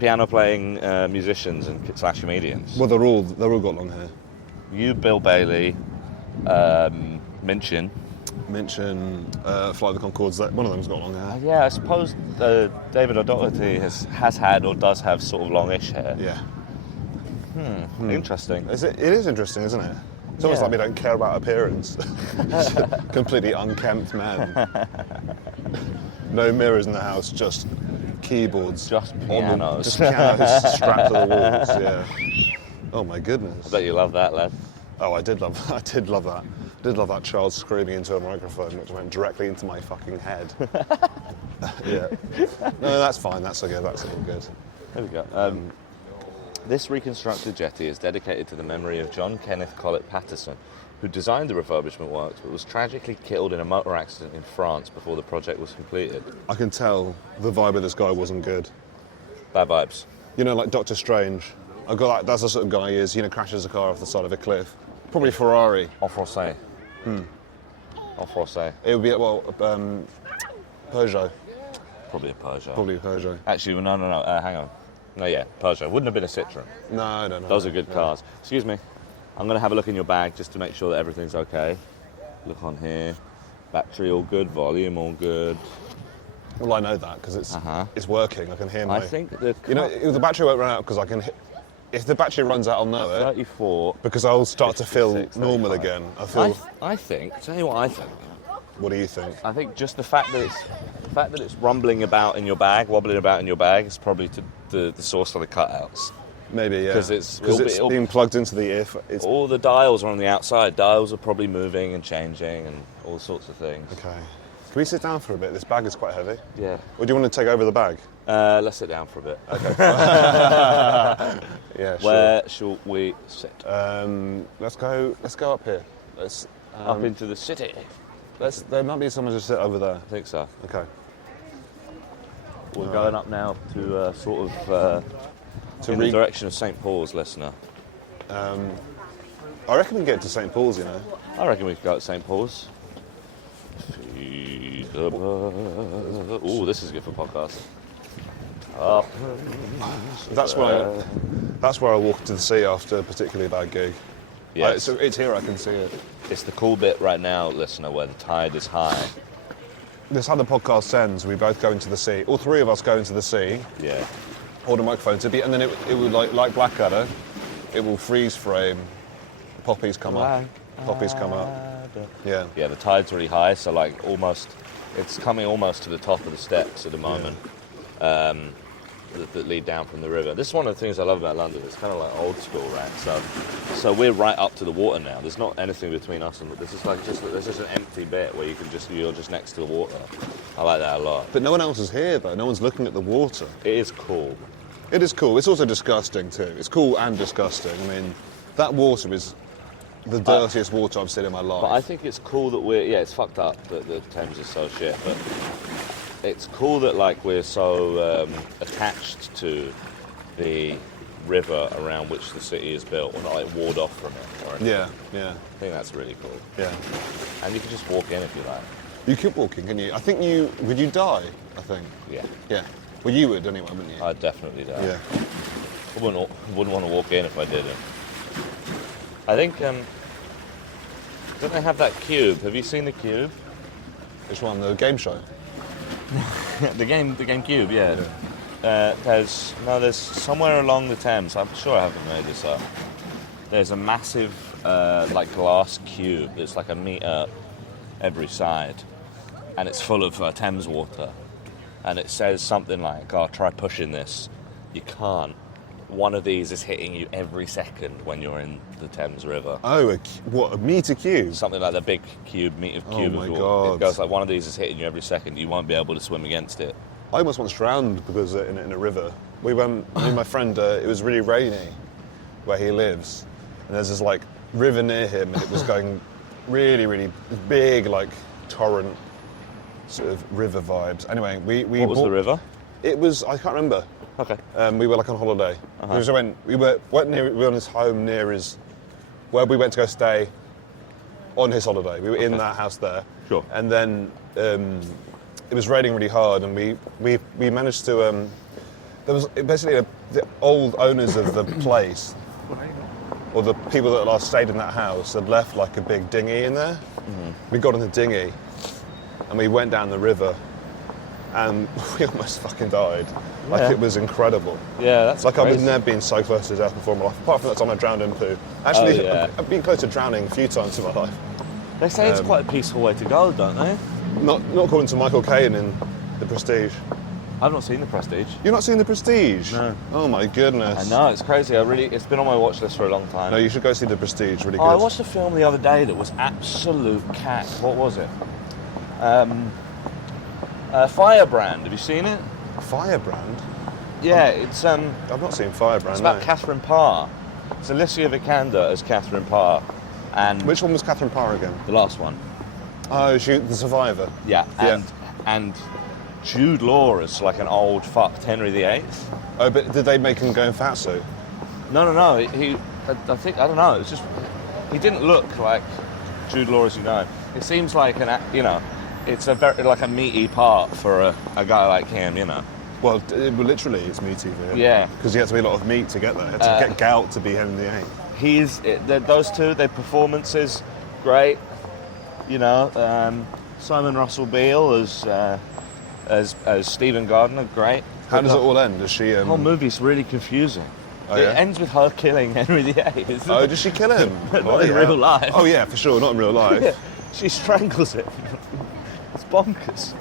piano-playing musicians and / comedians. Well, they're all got long hair. You, Bill Bailey, Minchin. Minchin, Fly the Conchords. One of them's got long hair. Yeah, I suppose David O'Doherty has had or does have sort of longish hair. Yeah. Interesting. It is interesting, isn't it? It's almost Yeah. like we don't care about appearance. Completely unkempt man. No mirrors in the house, just keyboards. Just pianos. Just pianos strapped to the walls, yeah. Oh my goodness. I bet you love that, lad. Oh, I did love that. I did love that child screaming into a microphone, which went directly into my fucking head. Yeah. No, that's fine. That's okay. That's all good. There we go. This reconstructed jetty is dedicated to the memory of John Kenneth Collett Patterson, who designed the refurbishment works but was tragically killed in a motor accident in France before the project was completed. I can tell the vibe of this guy wasn't good. Bad vibes. You know, like Doctor Strange. I've got that's the sort of guy he is. You know, crashes a car off the side of a cliff. Probably Ferrari. En français. En français. It would be Peugeot. Probably a Peugeot. Probably Peugeot. Actually, no, hang on. No, yeah, Peugeot. Wouldn't have been a Citroen. No, I don't know. Those are good cars. Excuse me. I'm going to have a look in your bag just to make sure that everything's okay. Look on here. Battery all good. Volume all good. Well, I know that because it's working. I can hear my. I think the You know, the battery won't run out because I can. If the battery runs out, I'll know it 34. because I'll start to feel 56, normal 35. again. I feel. I think. Tell you what I think. What do you think? I think just the fact that it's rumbling about in your bag, wobbling about in your bag, is probably the source for the cutouts. Maybe, yeah. 'Cause it'll- being plugged into the ear. It's All the dials are on the outside. Dials are probably moving and changing and all sorts of things. okay. Can we sit down for a bit? This bag is quite heavy. Yeah. Or do you want to take over the bag? Let's sit down for a bit. Yeah, sure. Where shall we sit? Let's go up here. Let's. Up into the city. There might be someone to sit over there. I think so. Okay. We're going up now to sort of in the direction of St Paul's, listener. I reckon we can get to St Paul's. You know. I reckon we could go to St Paul's. Ooh, this is good for podcasting. Oh, That's where I walk to the sea after a particularly bad gig. yes. So it's here I can see it. It's the cool bit right now, listener, where the tide is high. This is how the podcast ends. We both go into the sea. All three of us go into the sea. Yeah. Hold a microphone to be, and then it would like Blackadder. It will freeze frame. Poppies come up. Poppies come up. Yeah. Yeah, the tide's really high, so like it's coming almost to the top of the steps at the moment. That lead down from the river. This is one of the things I love about London. It's kind of like old school, right? So we're right up to the water now. There's not anything between us and this is like there's just an empty bit where you're just next to the water. I like that a lot. But no one else is here though. No one's looking at the water. It is cool. It is cool. It's also disgusting too. It's cool and disgusting. I mean, that water is the dirtiest water I've seen in my life. But I think it's cool that it's fucked up that the Thames is so shit, but it's cool that like we're so attached to the river around which the city is built. We're not like walled off from it. Or anything. Yeah. I think that's really cool. Yeah. And you can just walk in if you like. You keep walking, can you? I think would you die? I think. Yeah. Yeah. Well, you would anyway, wouldn't you? I'd definitely do. Yeah. I wouldn't want to walk in if I didn't. I think, don't they have that cube? Have you seen the cube? Which one? The game show? the game cube, yeah. There's somewhere along the Thames, I'm sure I haven't made this up, there's a massive like glass cube that's like a metre every side, and it's full of Thames water, and it says something like, oh, try pushing this, you can't. One of these is hitting you every second when you're in the Thames River. Oh, a metre cube? Something like the big metre cube. Oh my of water. God. It goes like one of these is hitting you every second. You won't be able to swim against it. I almost once drowned because in a river. We went, me and my friend, it was really rainy where he lives, and there's this like river near him, and it was going really, really big, like torrent sort of river vibes. Anyway, we What was the river? It was, I can't remember. Okay. We were like on holiday. We were on his home near his, where we went to go stay on his holiday. We were in that house there. Sure. And then it was raining really hard, and we managed to. There was basically the old owners of the place, or the people that last stayed in that house, had left like a big dinghy in there. Mm-hmm. We got in the dinghy, and we went down the river, and we almost fucking died. Like, it was incredible. Yeah, that's like crazy. I've never been so close to death before in my life. Apart from that time I drowned in poo. Actually, I've been close to drowning a few times in my life. They say it's quite a peaceful way to go, don't they? Not according to Michael Caine in The Prestige. I've not seen The Prestige. You've not seen The Prestige? No. Oh my goodness. I know, it's crazy. It's been on my watch list for a long time. No, you should go see The Prestige. Really good. I watched a film the other day that was absolute cack. What was it? Firebrand. Have you seen it? Firebrand? Yeah, it's I've not seen Firebrand. it's about no. Catherine Parr. It's Alicia Vikander as Catherine Parr, and Which one was Catherine Parr again? the last one. Oh, the survivor. Yeah, and Jude Law is like an old fucked Henry VIII. Oh, but did they make him go in fatsuit? No. I think I don't know. It's just he didn't look like Jude Law as you know. It seems like it's a very like a meaty part for a guy like him, you know. Well, literally, it's meaty for him. Yeah. Because he had to be a lot of meat to get there. He had to get gout to be Henry VIII. Those two, their performances, great. You know, Simon Russell Beale as Stephen Gardner, great. How does it all end? Does she? The whole movie's really confusing. Oh, It yeah? ends with her killing Henry VIII. Oh, does she kill him? Not in real life. Oh yeah, for sure, not in real life. Yeah, she strangles him. It's bonkers.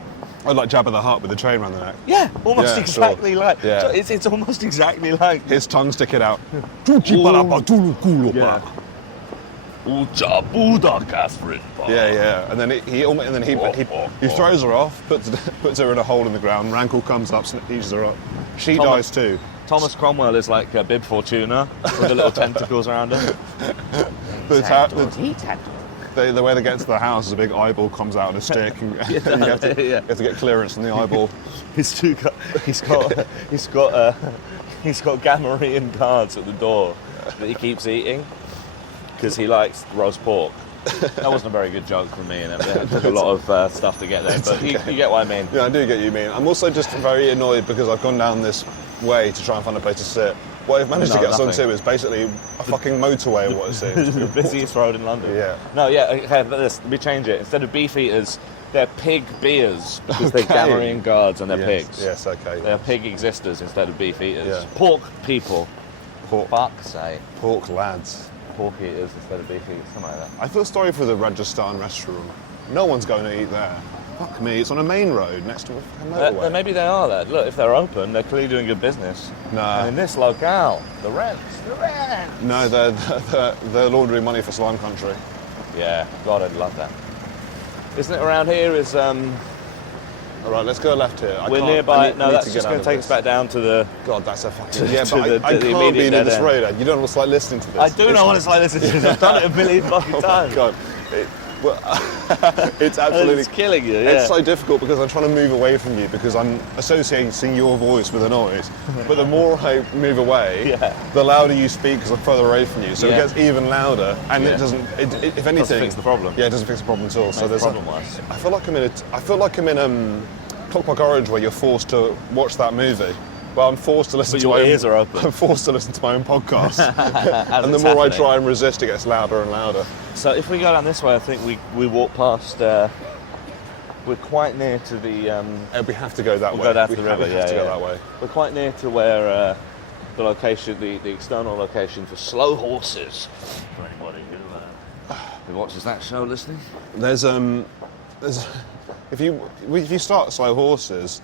Oh, like Jabba the Hutt with the chain around the neck. Yeah, almost Yeah, exactly sure. like. Yeah. So it's almost exactly like. His tongue sticking out. Yeah. Ucha Buddha, Catherine. Yeah. And then he throws her off, puts her in a hole in the ground. Rankle comes up, sneezes her up. She dies too. Thomas Cromwell is like a Bib Fortuna with the little tentacles around him. The way they get into the house is a big eyeball comes out on a stick, and you have to get clearance from the eyeball. He's got Gamorrean guards at the door that he keeps eating because he likes roast pork. That wasn't a very good joke from me, and it took a lot of stuff to get there. But you get what I mean. Yeah, I do get what you mean. I'm also just very annoyed because I've gone down this way to try and find a place to sit. What I've managed to get us onto is basically a fucking motorway of what it seems. The busiest road in London. Yeah. No, yeah, okay, but let me change it. Instead of beef eaters, they're pig beers, because they're Okay. Gammerian guards and they're Yes, pigs. yes, okay. They're pig existers instead of beef eaters. Yeah. Pork people. Pork, Fuck's sake. pork lads. Pork eaters instead of beef eaters, something like that. I feel sorry for the Rajasthan restaurant. No one's going to eat there. Fuck me, it's on a main road next to a fucking motorway. Maybe they are that. Look, if they're open, they're clearly doing good business. Nah. And in this locale, the rents. No, they're laundering money for slime country. Yeah, God, I'd love that. Isn't it around here is, All right, let's go left here. we're nearby. No, that's just going to take us back down to the... God, that's a fucking... To Yeah, but the- I the can't immediate be near dead this end. road. You don't know what it's like listening to this. I do know what it's like listening to this. I've done it a million fucking Oh times. my God. It's absolutely... It's killing you, yeah. It's so difficult because I'm trying to move away from you because I'm associating your voice with a noise. But the more I move away, Yeah. the louder you speak because I'm further away from you. So Yeah. it gets even louder, and Yeah. it doesn't. If anything, fix the problem. Yeah, it doesn't fix the problem at all. So Makes the there's problem worse. I feel like I'm in Clockwork Orange, where you're forced to watch that movie. But I'm forced to listen But to your my ears own, are open. I'm forced to listen to my own podcast. As And the it's more I happening. try and resist, it gets louder and louder. So if we go down this way, I think we walk past... we're quite near to the... We have to go that way. We'll go down to We the river, have to go that way. We're quite near to where the location, the external location for Slow Horses. For anybody who watches that show listening. There's if you start Slow Horses,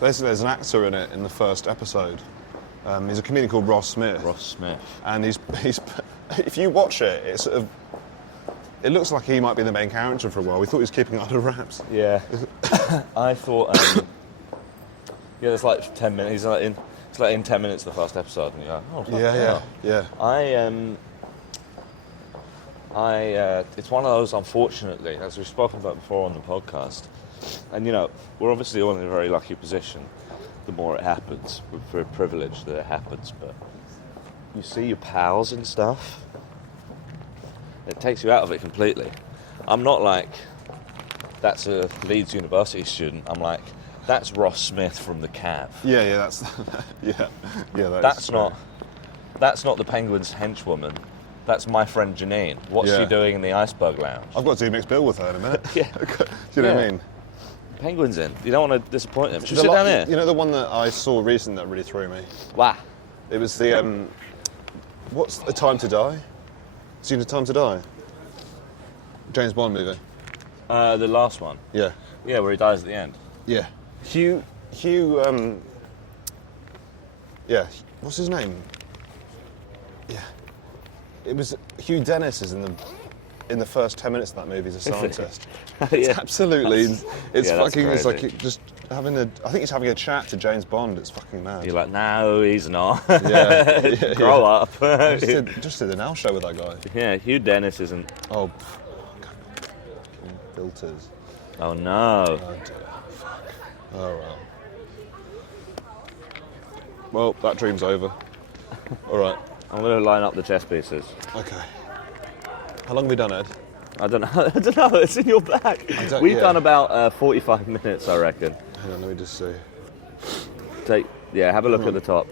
basically there's an actor in it in the first episode. He's a comedian called Ross Smith. Ross Smith. And he's if you watch it, it looks like he might be the main character for a while. We thought he was keeping it under wraps. Yeah. I thought. Yeah, there's like 10 minutes. It's like in 10 minutes the first episode, and you're like, oh, fuck Yeah. It's one of those, unfortunately, as we've spoken about before on the podcast, and we're obviously all in a very lucky position. The more it happens, we're very privileged that it happens, but you see your pals and stuff, it takes you out of it completely. I'm not like, that's a Leeds University student. I'm like, that's Ross Smith from the Cav. Yeah, that's yeah. That's not the Penguins' henchwoman. That's my friend Janine. What's Yeah. she doing in the Iceberg Lounge? I've got to do a mixed bill with her in a minute. Yeah. Do you know what I mean? Penguins in. You don't want to disappoint them. Should we The sit lo- down here? You know the one that I saw recently that really threw me? Wow. It was the what's A Time to Die? Seen A Time to Die? James Bond movie. The last one. Yeah. Yeah, where he dies at the end. Yeah. Hugh yeah, what's his name? Yeah. It was Hugh Dennis is in the first 10 minutes of that movie as a scientist. It's Yeah. absolutely it's that's fucking it's crazy. like just having I think he's having a chat to James Bond. It's fucking mad. You're like, no, he's not. Yeah. Grow up. Just did the Now Show with that guy. Yeah, Hugh Dennis isn't. Oh, filters. Oh no. Oh dear. Fuck. Oh well. Well, that dream's over. All right. I'm going to line up the chess pieces. Okay. How long have we done, Ed? I don't know. I don't know. It's in your bag. We've yeah. done about 45 minutes, I reckon. Hang on, let me just see. Have a look at the top.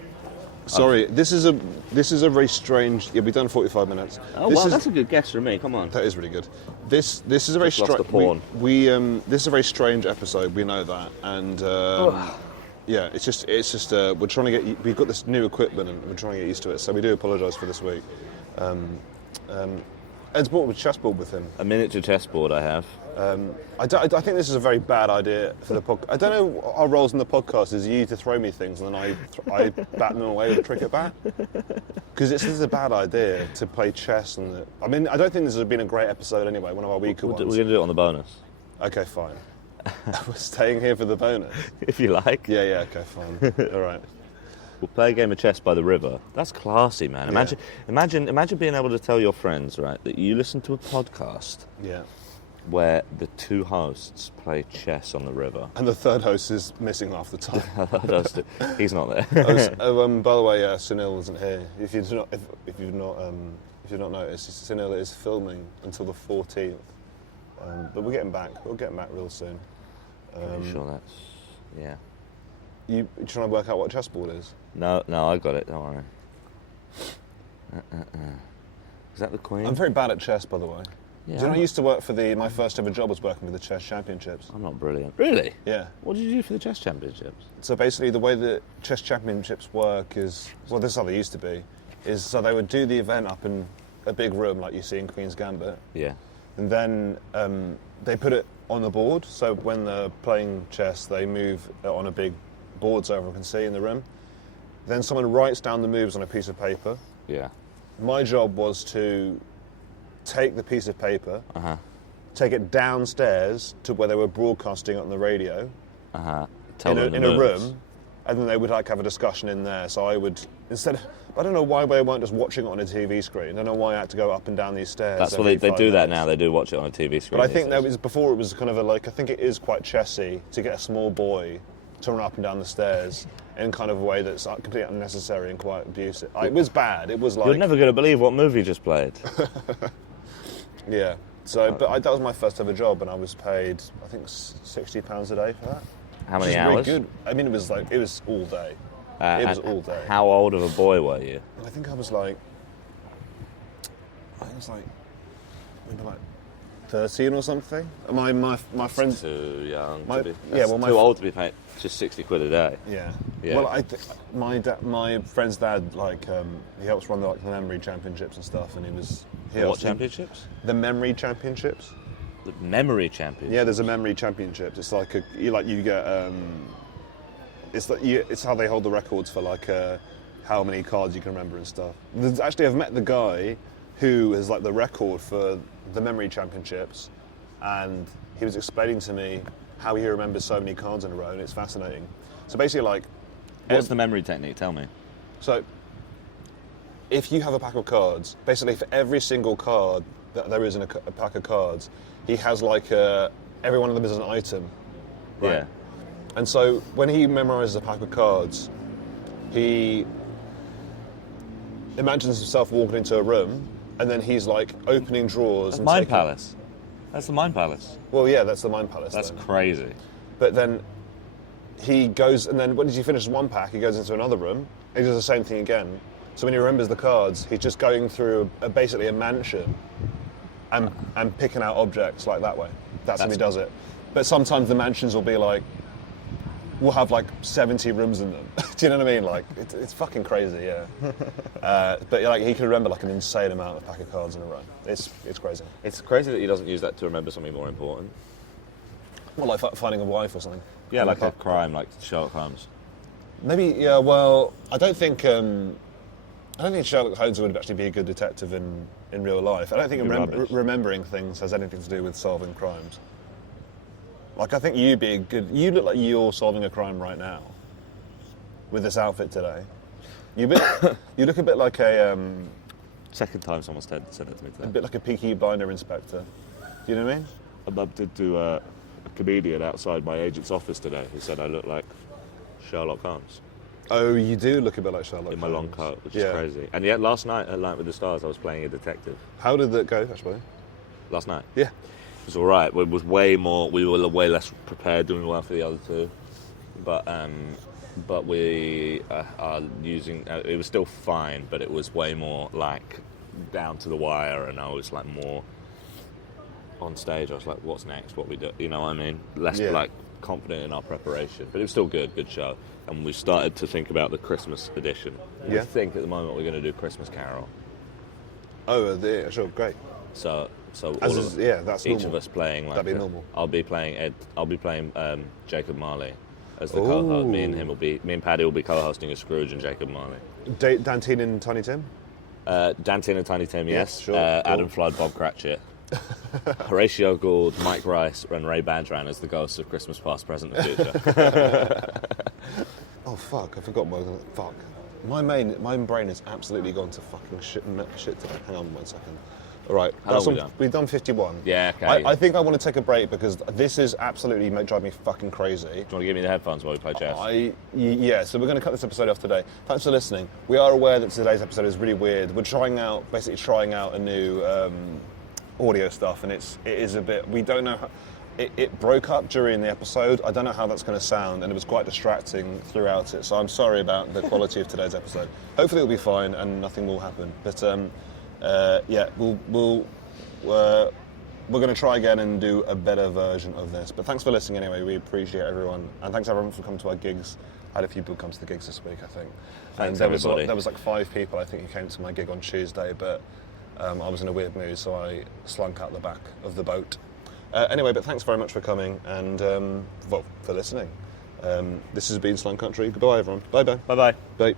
Sorry, this is a very strange. Yeah, we've done 45 minutes. Oh This wow, is- that's a good guess from me. Come on. That is really good. This is a very Just lost strange. the pawn. This is a very strange episode. We know that, and yeah, it's just we're trying to get. We've got this new equipment, and we're trying to get used to it. So we do apologise for this week. Ed's brought a chessboard with him. A miniature chessboard I have. I think this is a very bad idea for the podcast. I don't know what our roles in the podcast is you to throw me things and then I bat them away with a cricket bat. Because this is a bad idea to play chess. I mean, I don't think this has been a great episode anyway, one of our weaker We're ones. going to do it on the bonus. Okay, fine. We're staying here for the bonus. If you like. Yeah, okay, fine. All right. We'll play a game of chess by the river. That's classy, man. Imagine being able to tell your friends, right, that you listen to a podcast Yeah. where the two hosts play chess on the river. And the third host is missing half the time. He's not there. By the way, Sunil isn't here. If you've if you've not noticed. Sinilla is filming until the 14th. But we're getting back. We'll get back real soon. Pretty sure that's... Yeah. You trying to work out what chessboard is? No, I got it, don't worry. Is that the Queen? I'm very bad at chess, by the way. Yeah, Do you know, I used to work for my first ever job was working with the chess championships. I'm not brilliant. Really? Yeah. What did you do for the chess championships? So basically the way that chess championships work is, well, this is how they used to be, is so they would do the event up in a big room like you see in Queen's Gambit. Yeah. And then they put it on the board, so when they're playing chess, they move it on a big board so everyone can see in the room. Then someone writes down the moves on a piece of paper. Yeah. My job was to take the piece of paper, Uh-huh. take it downstairs to where they were broadcasting it on the radio, Uh-huh. in a moves. room, and then they would like have a discussion in there. So I would, instead of, I don't know why they weren't just watching it on a TV screen. I don't know why I had to go up and down these stairs. That's what every they 5 do that minutes. now. They do watch it on a TV screen. But I these think days. that was before. It was kind of I think it is quite chessy to get a small boy to run up and down the stairs in kind of a way that's completely unnecessary and quite abusive. It was bad. It was like You're never going to believe what movie you just played. yeah. So, but that was my first ever job, and I was paid I think £60 a day for that. How Which many is hours? really good. I mean, it was all day. It was all day. How old of a boy were you? I think I was like maybe like 13 or something. My friends. Too young. My- to be, yeah, well, my too f- old to be paid just 60 quid a day. Yeah. Yeah. Well, my friend's dad he helps run the memory championships and stuff, and he What helps- championships? The memory championships. The memory championships. Yeah, there's a memory championship. It's like you get it's how they hold the records for how many cards you can remember and stuff. Actually, I've met the guy who has the record for the memory championships, and he was explaining to me how he remembers so many cards in a row, and it's fascinating. So basically, What's the memory technique? Tell me. so if you have a pack of cards, basically for every single card that there is in a pack of cards, he has every one of them is an item. Right? Yeah. And so when he memorizes a pack of cards, he imagines himself walking into a room, and then he's opening drawers. And Mind taking- Palace. That's the Mind Palace. Well, yeah, that's the Mind Palace. That's then. crazy. But then he goes, and then when he finishes one pack, he goes into another room, and he does the same thing again. So when he remembers the cards, he's just going through basically a mansion and picking out objects that way. That's when he does it. But sometimes the mansions will be we'll have 70 rooms in them. Do you know what I mean? It's fucking crazy, yeah. But he can remember an insane amount of pack of cards in a row. It's crazy. It's crazy that he doesn't use that to remember something more important. Well, like finding a wife or something. Yeah, like a crime, like Sherlock Holmes. Maybe, yeah. Well, I don't think Sherlock Holmes would actually be a good detective in real life. I don't think It'd be rubbish. remembering things has anything to do with solving crimes. I think you'd be a good. You look like you're solving a crime right now. With this outfit today, you look a bit like a Second time someone said that to me today. bit like a Peaky Blinder inspector. Do you know what I mean? I bumped into a comedian outside my agent's office today who said I look like Sherlock Holmes Oh, you do look a bit like Sherlock in my long Holmes. coat, which Yeah. is crazy. And yet last night at Night with the Stars I was playing a detective. How did that go, actually? Last night. Yeah. It was all right. We were way less prepared, doing well for the other two, but we are using. It was still fine, but it was way more down to the wire, and I was more on stage. I was like, "What's next? What we do?" You know what I mean? Less Yeah. confident in our preparation, but it was still good show. And we started to think about the Christmas edition. We Yeah. think at the moment we're going to do Christmas Carol. Oh, sure, great. So all As of, is, yeah, that's each normal. of us playing That'd be normal. I'll be playing Ed. I'll be playing Jacob Marley as the co-host. Me and Paddy will be co-hosting as Scrooge and Jacob Marley. Dantine and Tiny Tim? Dan Tin and Tiny Tim, yes. sure, Adam cool. Flood, Bob Cratchit. Horatio Gould, Mike Rice, and Ray Badran as the ghosts of Christmas past, present, and future. Oh fuck! I forgot my brain is absolutely gone to fucking shit today. Hang on 1 second. All right, How long have we done? We've done 51. Yeah, okay. I think I want to take a break because this is absolutely driving me fucking crazy. Do you want to give me the headphones while we play chess? Yeah, so we're going to cut this episode off today. Thanks for listening. We are aware that today's episode is really weird. We're basically trying out a new audio stuff, and it is a bit. We don't know. It broke up during the episode. I don't know how that's going to sound, and it was quite distracting throughout it. So I'm sorry about the quality of today's episode. Hopefully it'll be fine and nothing will happen. But yeah, we're going to try again and do a better version of this. But thanks for listening anyway. We appreciate everyone, and thanks everyone for coming to our gigs. I had a few people come to the gigs this week, I think. Thanks, and everybody. There was like 5 people, I think, who came to my gig on Tuesday, but I was in a weird mood, so I slunk out the back of the boat. Anyway, but thanks very much for coming and for listening. This has been Slunk Country. Goodbye, everyone. Bye-bye. Bye-bye. Bye.